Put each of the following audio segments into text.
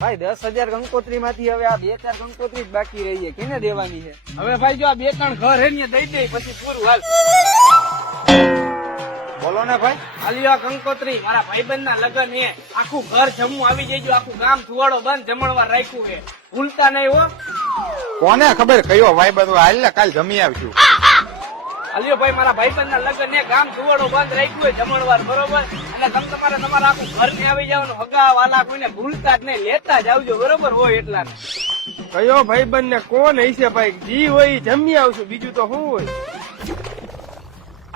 ભાઈ 10,000 કંકોત્રી માંથી હવે આ 2-4 કંકોત્રી જ બાકી રહી છે, કેને દેવાની છે? હવે ભાઈ જો આ 2-3 ઘર હે ને દઈ દે પછી પૂરું હાલ. બોલો ને ભાઈ. આલિયા કંકોત્રી મારા ભાઈબંધ ના લગન હે, આખું ઘર જમવું આવી જઈજો, આખું ગામ થુવાડો બંધ જમણવાર રાખ્યું છે, ભૂલતા નહીં હો. કોને ખબર કયો ભાઈ બધું હાલ ને કાલ જમી આવશું. આલિયો ભાઈ મારા ભાઈબંધ ના લગન હે, ગામ થુવાડો બંધ રાખ્યું છે જમણવાર, બરોબર? એટલે તમે તમારા આખું ઘર ને આવી જવાનું, હગા વાલા કોઈને ભૂલતા જ નહીં, લેતા જ આવજો, બરોબર હોય એટલા. કયો ભાઈબંધ ને કોણ હશે ભાઈ? જી હોય જમી આવશું, બીજું તો શું હોય?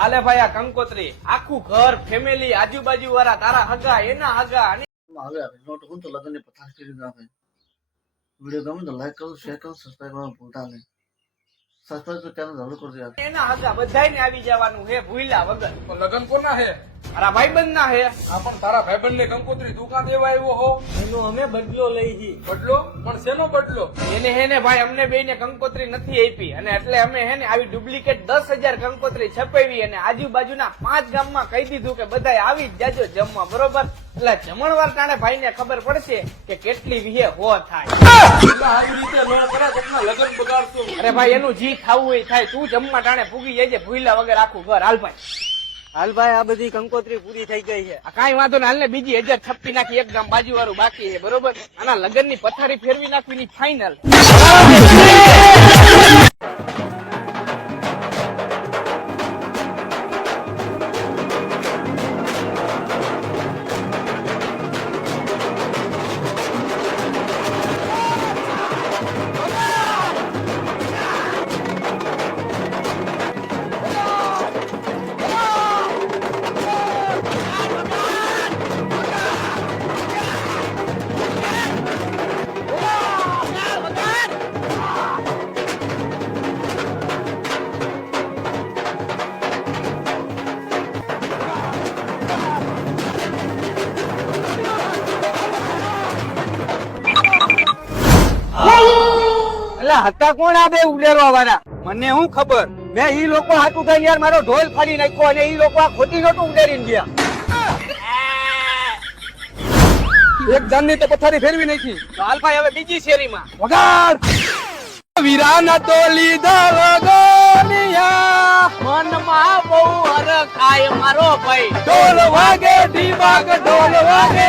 આલે ભાઈ આ કંકોત્રી આખું ઘર ફેમિલી આજુબાજુ વાળા તારા હગા એના હગા અને હવે નોટ હું તો લગન ને પથાર કરી નાખે. વિડીયો ગમે તો લાઈક કરો, શેર કરો, સબસ્ક્રાઇબ કરવાનું ભૂલતા નહીં. સબસ્ક્રાઇબ તો ચેનલ જરૂર કરજો યાર. એના હગા બધાયને આવી જવાનું હે ભૂલ્યા વગર. તો લગન કોના હે? મારા ભાઈબંધ ના હે. આ પણ તારા ભાઈબંધ ને કંકોત્રી દુકાન દેવા આવ્યો હો. એનો અમે બદલો લઈ જી. બદલો? પણ શેનો બદલો? એને હે ને ભાઈ અમને બે ને કંકોત્રી નથી આપી અને એટલે અમે હે ને આવી ડુપ્લિકેટ 10,000 કંકોત્રી છપાવી અને આજુબાજુના 5 ગામમાં કહી દીધું કે બધાય આવી જ જાજો જમવા, બરોબર? એટલે જમણવાર ટાણે ભાઈ ને ખબર પડશે કે કેટલી વિહે હો થાય. આવી રીતે નો કરે તો લગન બગાડશો. અરે ભાઈ એનું જી ખાવું હોય થાય, તું જમવા ટાણે પૂગી જાય ભૂલ્યા વગર આખું ઘર. હાલ ભાઈ હાલ ભાઈ, આ બધી કંકોત્રી પૂરી થઈ ગઈ છે. કઈ વાંધો ને, હાલ ને બીજી 1000 છપ્પી નાખી, એક ગામ બાજુ વાળું બાકી છે, બરોબર? આના લગન ની પથારી ફેરવી નાખવી ફાઈનલ. હતા કોણ આ બે ઉડેરવા વાળા? મને શું ખબર? મેં ઈ લોકો હાટું થઈ યાર મારો ઢોલ ફાડી નાખ્યો અને ઈ લોકો આ ખોટી નોટું ઉડેરીને ગયા. એક જાન ની તો પથારી ફેરવી નાખી. તો હાલ ભાઈ હવે બીજી શેરીમાં વગાડ વીરાના તો લીધા લગનિયા, મનમાં બહુ હરખાય મારો ભાઈ. ઢોલ વાગે ઢીબાગ ઢોલ વાગે.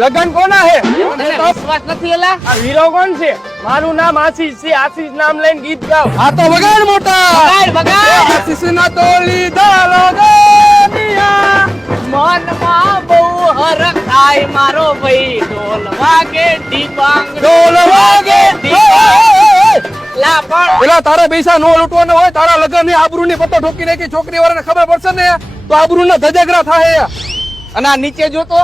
લગન કોના હે? તને વિશ્વાસ નથી એલા? આ હીરો કોણ છે? મારું નામ આશીષ છે. આશીષ નામ લઈને ગીત ગાવ. આ તો વગાડ મોટા. બગાડ બગાડ. આશીષ ના તો લીધા લગનિયા, મનમાં બહુ હરખાય મારો ભાઈ. ઢોલ વાગે ડીબાંગ ઢોલ વાગે લા પણ પેલા તારા પૈસા નો લૂંટવાના હોય, તારા લગન ની આબરૂ ની પત્તો ઠોકી નાખી, છોકરી વાળાને ખબર પડશે ને તો આબરૂ ના ધજગરા થાય. અને આ નીચે જોતો,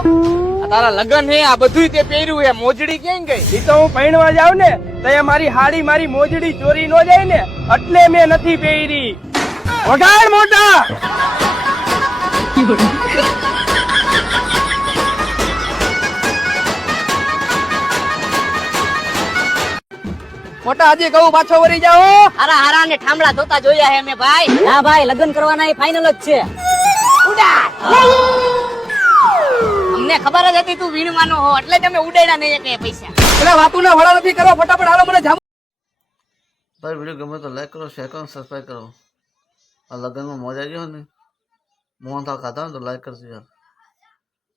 આ તારા લગન હે, આ બધું તે પહેર્યું હે, મોજડી ક્યાં ગઈ? ઈ તો હું પૈણવા જાવ ને તો મારી હાડી મારી મોજડી ચોરી નો જાય ને એટલે મેં નથી પહેરી. વગાડ મોટા. મોટા હજી કહું પાછો વળી જાઓ. હારા હારા ને ઠામડા ધોતા જોયા હે મેં ભાઈ. ના ભાઈ, લગ્ન કરવાના એ ફાઇનલ જ છે. અમને ખબર જ હતી તું વીણવાનો હો એટલે તમે ઉડાડ્યા નહીં કે પૈસા. પેલા વાતું ના વડા નથી કરો, ફટાફટ હાલો મને જામ. ભાઈ વિડીયો ગમે તો લાઈક કરો, શેર કરો, સબસ્ક્રાઇબ કરો. આ લગનમાં મોજ આવી ગયો ને, મોહન થાળ ખાધા ને તો લાઈક કરજો યાર,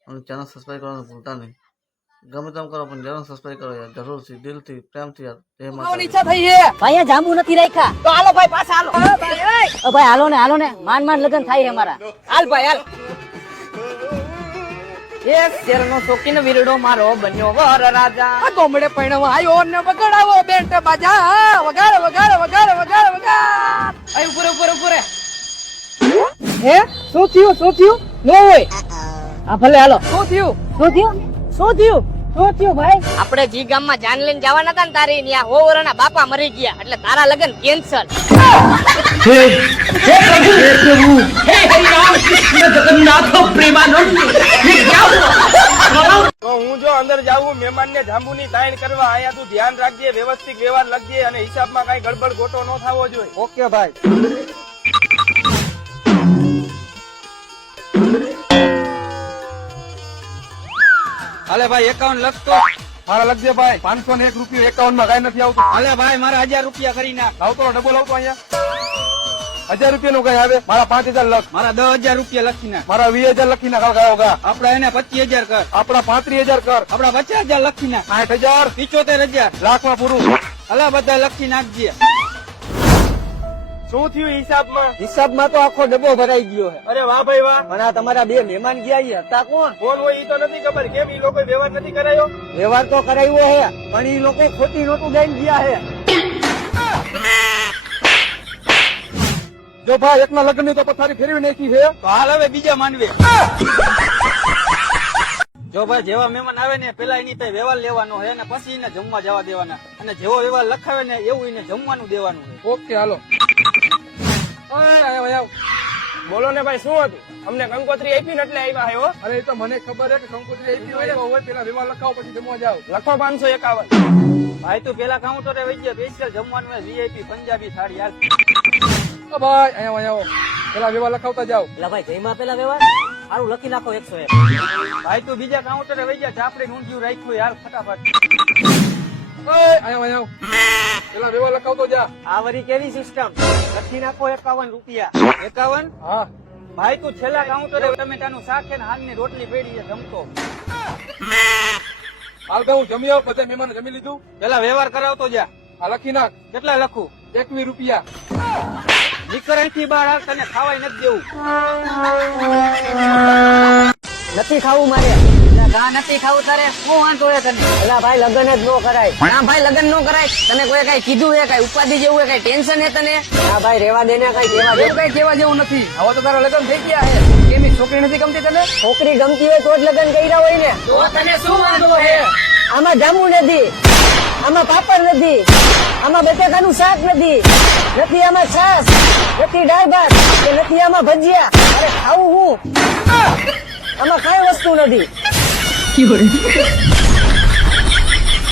અને ચેનલ સબસ્ક્રાઇબ કરવાનું ભૂલતા નહીં. ગમે તેમ કરો પણ જરૂર સબસ્ક્રાઇબ કરો યાર, જરૂરથી દિલથી પ્રેમથી યાર. જય માતા. આવવાની ઈચ્છા થઈ છે. ભાઈ આ જાંબુ નથી રાખ્યા. તો હાલો ભાઈ પાછા હાલો. ભાઈ હાલો ને માન માન લગ્ન થાય છે મારા. હાલ ભાઈ હાલ. એક શેરનો શોખીન વીરડો મારો બન્યો વર રાજા. આ ગોમડે પૈણવા આયો ને વગાડાવો બેન્ટ બાજા. વગાડ વગાડ વગાડ વગાડ વગાડ. આય ઉપર ઉપર ઉપર. હે શું થયું નો હોય. હા ભલે હાલો. શું થયું? શું થયું ભાઈ? આપણે જી ગામમાં જાન લઈને જવાના હતા ને તારી ત્યાં હોવરના બાપા મરી ગયા એટલે તારા લગ્ન કેન્સલ. તો હું જો અંદર જાઉં મહેમાન ને જાંબુ ની તાણ કરવા, આયા તું ધ્યાન રાખજે, વ્યવસ્થિત વ્યવહાર લખજે અને હિસાબમાં કઈ ગડબડ ગોટો ન થવો જોઈએ. ઓકે ભાઈ. હાલે ભાઈ 51 લખતો. મારા લખજે ભાઈ 501 રૂપિયો 51 માં કઈ નથી આવતું. હાલે ભાઈ મારા 1000 રૂપિયા કરી નાખ. આવતો ડબલ આવતો અહીંયા 1000 રૂપિયા નું કઈ આવે. મારા 5000 લખ. મારા 10000 રૂપિયા લખી નાખ. મારા 20000 લખી નાખ. કયો ગા આપડા એને 25000 કર. આપડા 35000 કર. આપડા 50000 લખી નાખ. 60000 75000 લાખમાં પૂરું. હાલે બધા લખી નાખજે. શું થયું હિસાબમાં? હિસાબમાં તો આખો ડબ્બો ભરાઈ ગયો છે. અરે વાહ ભાઈ વાહ. પણ આ તમારા બે મહેમાન ગયા ઈ હતા કોણ? કોણ હોય ઈ તો નથી ખબર. કેમ ઈ લોકો વ્યવહાર નથી કરાયો? વ્યવહાર તો કરાવ્યો હે પણ ઈ લોકો ખોટી નોટું દઈને ગયા હે. જો ભાઈ એકના લગ્ન ની તો પથારી ફેરવી નાખી છે. તો હાલ હવે બીજા માનવે. જો ભાઈ જેવા મહેમાન આવે ને પેલા એની પાસે વ્યવહાર લેવાનો છે અને પછી એને જમવા જવા દેવાના અને જેવો વ્યવહાર લખાવે ને એવું એને જમવાનું દેવાનું છે. ઓકે હાલો. બોલો ને ભાઈ શું હતું? અમને કંકોત્રી આપી ને એટલે આવ્યા હે હો. અરે એ તો મને ખબર હે કે કંકોત્રી આપી હોય પેલા વ્યવહાર લખાવો પછી જમવા જાવ. લખો 551. ભાઈ તું પેલા કાઉન્ટરે વઈ ગયા સ્પેશિયલ જમવાનું છે વીઆઈપી પંજાબી થાળી હાલ. ઓ ભાઈ અહીંયા આવો. પેલા વ્યવહાર લખાવતા જાવ. એટલે ભાઈ જઈમાં પેલા વ્યવહાર સારું લખી નાખો 101. ભાઈ તું બીજા કાઉન્ટરે વઈ ગયા ચાપડી ઊંધિયું રાખ્યું યાર ફટાફટ. અહીંયા આવો. પેલા વ્યવહાર લખાવતો જા. આ વરી કેવી સિસ્ટમ? લખી નાખો 51 રૂપિયા. 51? હા ભાઈ તું છેલ્લા કાઉન્ટરે ટમેટાનું શાક છે ને હાલની રોટલી પેડી છે જમતો. હાલ ભાઈ હું જમી આવું. બધા મહેમાન જમી લીધું. પેલા વ્યવહાર કરાવતો જા. આ લખી નાખ. કેટલા લખું? 21 રૂપિયા. નીકળ અહીંથી બહાર હાલ તને ખાવાય નથી દેવું. નથી ખાવું મારે. ગા નથી ખાવું તારે શું વાંધો હે તને? અલા ભાઈ લગન જ ન કરાય. ના ભાઈ લગન ન કરાય. તને કોઈ કઈ કીધું હે? કઈ ઉપાધિ જેવું હે? કઈ ટેન્શન હે તને? ના ભાઈ રેવા દે ને. કઈ કેવા જેવું કઈ કેવા જેવું નથી. હવે તો તારા લગન થઈ ગયા હે. કેમ ઈ છોકરી નથી ગમતી તને? છોકરી ગમતી હોય તો જ લગન કર્યા હોય ને. તો તને શું વાંધો હે? આમાં જામુ નથી, આમાં પાપડ નથી, આમાં બટેકાનું શાક નથી, નથી આમાં છાશ, નથી દાળ ભાત, કે નથી આમાં ભજીયા. અરે ખાવું હું? આમાં કઈ વસ્તુ નથી.